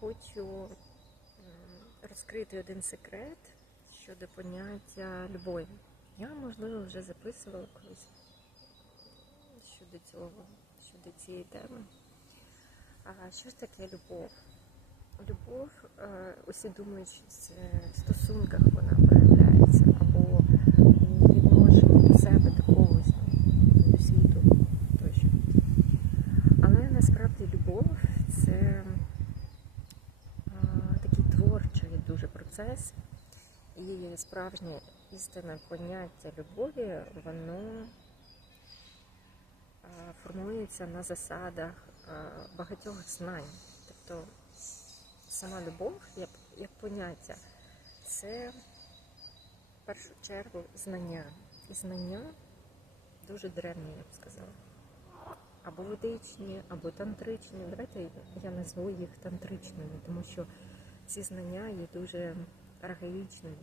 хочу розкрити один секрет щодо поняття любові. Я, можливо, вже записувала колись щодо цього, щодо цієї теми. А що ж таке любов? Любов, е, усі думають, що це в стосунках вона проявляється, або у відношенні до себе, до когось, до світу тощо. Але насправді любов це дуже процес, і справжнє істинне поняття любові, воно формується на засадах багатьох знань. Тобто сама любов як, як поняття це в першу чергу знання. І знання дуже древні, я б сказала. Або ведичні, або тантричні. Давайте я назву їх тантричними, тому що ці знання є дуже архаїчними.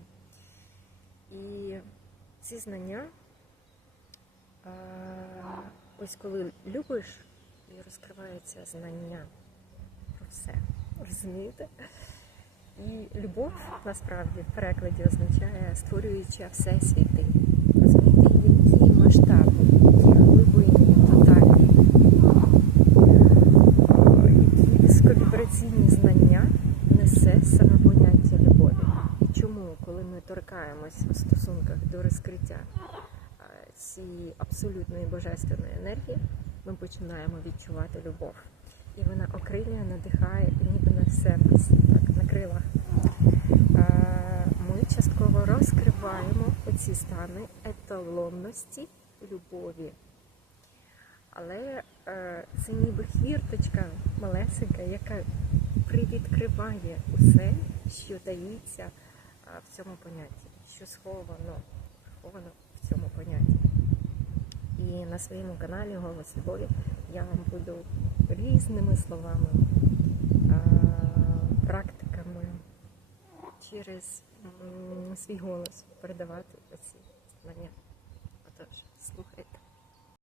І ці знання, ось коли любиш, і розкривається знання про все. Розумієте? І любов насправді в перекладі означає створююча всесвіти. Розумієте, які масштаби, які глибини, тотальні, які високовібраційні знання несе саме поняття любові. Чому, коли ми торкаємось у стосунках до розкриття е, цієї абсолютної божественної енергії, ми починаємо відчувати любов. І вона окрилює, надихає і ніби на нас так на крилах. Е, Ми частково розкриваємо оці стани еталонності любові. Але е, це ніби хвірточка малесенька, яка привідкриває усе, що таїться е, в цьому понятті, що сховано, сховано в цьому понятті. І на своєму каналі Голос Любові я вам буду різними словами, практиками через свій голос передавати оці знання. Отож, слухайте.